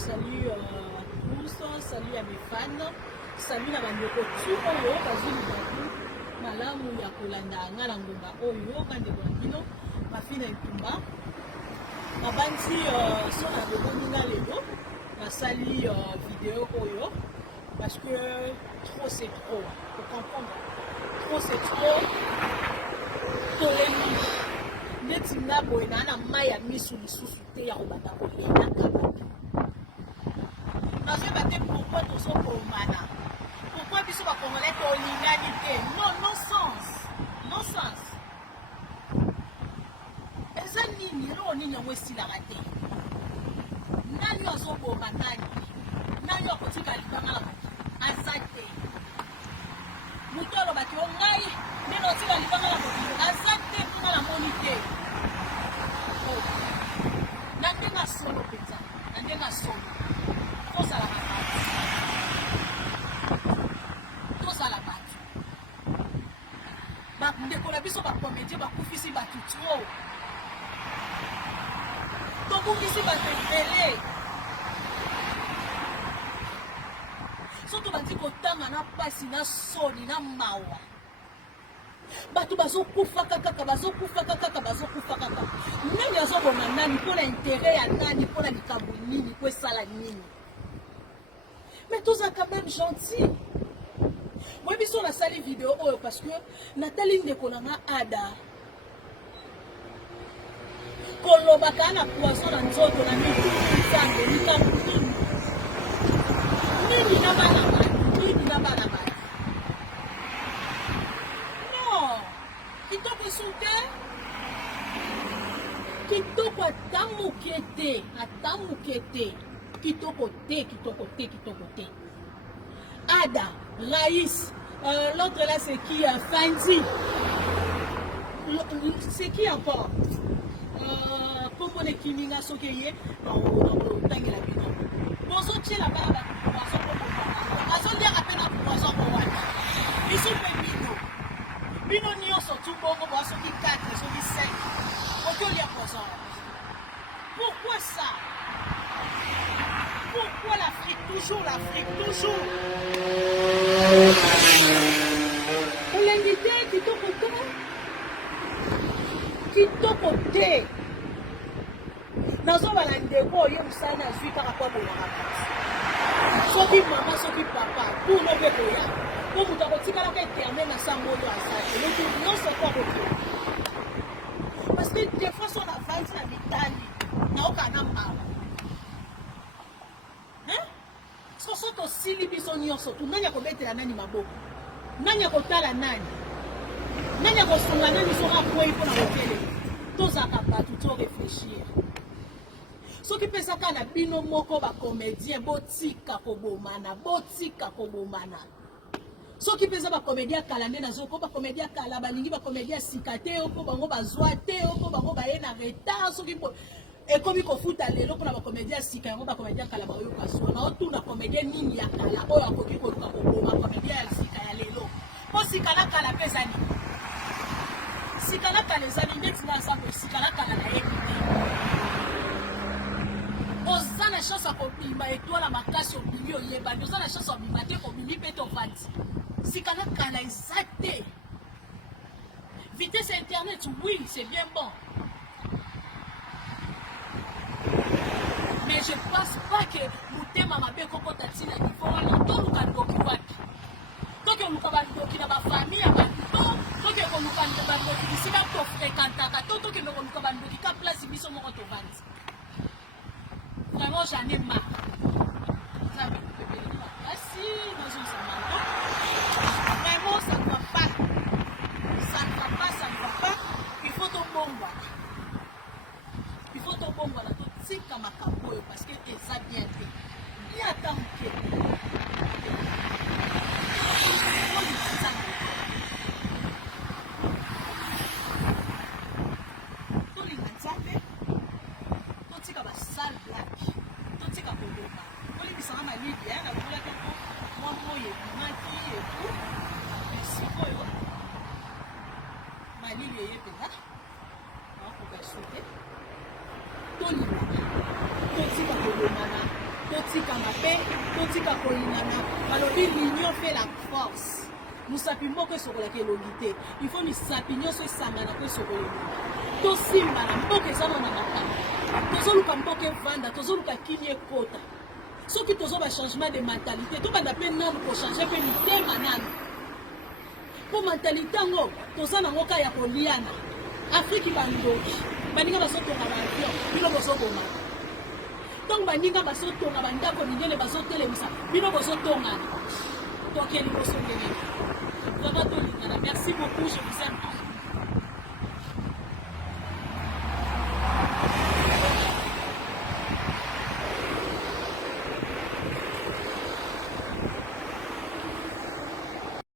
salut tous, salut à mes fans, salut à bandeko tu oyo bazuli baku malamu ya kolanda nga na ngomba oyo bandeko na bino mafina etumba abanti so na bokominga lelo basali vidéo oyo parce que trop c'est trop, faut comprendre, trop c'est trop polémique neti nga boye na mai ya misu lisusu te ya kobanda kolenda kaka nazeba te pourquoi tozokomana, pourquoi biso bakongolais tolingani te, non, non sens, non sens eza nini eloko nini yango esilaka te, nani azoboma nani akotika libanga na moto aza te, moto alobaki o ngai ndenge otika libanga na moto aza te mpona namoni te na ndenge asolo mpenza, na ndenge asolo tozala bato bandeko na biso bacomédie bakufisi bato tro tobungisi bato ebele soki bandi kotanga na pasi na soni na mawa bato bazokufaka kaka nani azoboma nani mpona intere ya nani mpona likambo nini po esala nini mais toza quand même gentil moi biso nasali vidéo oyo parce que natali ndeko nanga ada kolobaka na poisson na nzoto na nzambe likambo nini na bana bati non kitoko esuke kitoko ata moke te kitoko te Ada, Raïs, l'autre là c'est qui? Fanti. C'est qui encore? Comment les Kiminga Sokeye? Tangi la bino. Bonzo tche la baba. Bonzo dire à peine à poisson pour moi. Ils sont pas bino. Bino n'y ont sorti bongo, bonzo qui 4, bonzo qui 5. Autant lire poisson. Pourquoi ça? Pourquoi l'Afrique? Toujours l'Afrique, toujours. On l'invité kitoko te. Nazo balandeko ye musana zwi kaka kwa bolaka. Soki mama soki papa pour no beko ya. Pour muta kotika la éternel na sango yo asate. Le tout non c'est quoi beaucoup. Parce que des fois son avance na mitani na okana mama. Soto sili biso nyonso tu nani akobetela nani maboko nani akotala nani akosunga nani soka kwei mpona kokele tozaka bato to réfléchir soki pesaka na bino moko bacomédien botika kobomana soki pesa bacomédien kala nde nazoko bacomédien kala balingi bacomédien sika te oko bango bazwa te oko bango baye na retard soki ekomi kofuta lelo mpona bacomédien sika yango bacomédien kala bayoka swa na otuna comédien nini ya kala oyo akoki koluka koboma comédien ya sika ya lelo mpo sika na kala mpe ezali sika na kala ezali ndeti na nsambo sika na kala nayebi te oza na chance ya kobima etwala makasi obili oyebani oza na chance ya kobima te kobili mpe tovandi sika na kala eza te vitesse internet oui c'est bien bon. Mais je pense pas que mutema mabe koko tatina niveau wana to luka ndoki wapi. Toke luka bandoki na ba famille ya banto, toke ko luka bandoki bisika to fréquentaka, toke ko luka bandoki ka place biso moko to vandi. Vraiment j'en ai marre. Ça me fait bien. Merci, dans un samalo. Vraiment ça ne va pas. Ça ne va pas. Il faut ton bon voilà. Il faut ton bon voilà. Tika makambo parce que eza bien te bien tanke tolinga nzambe totika basale black totika koboma olibisanga malili na bolaka po mwa moye maki epu sikoyo malili eye mpenza nakoka sote tolinga totika kobomana pe totika kolingana balobi l'union fait la force musapi moko esokolaka elongi te il faut misapi nyonso esangana po esokola elongi tosimbana mboka ezana na makambo tozoluka mboka evanda tozoluka kini ekota soki tozoba changement de mentalité tobanda mpe nanu kochange mpe mitema nanu mpo mentalité yango toza nango ka ya koliana afriki bandoki baninga bazotonga baavion bino bozobomaka ntongo baninga bazotonga bandako mindele bazotelemisa bino bozotongana tokeli bosongeleka vraiment tolingana merci beaucoup je vous aime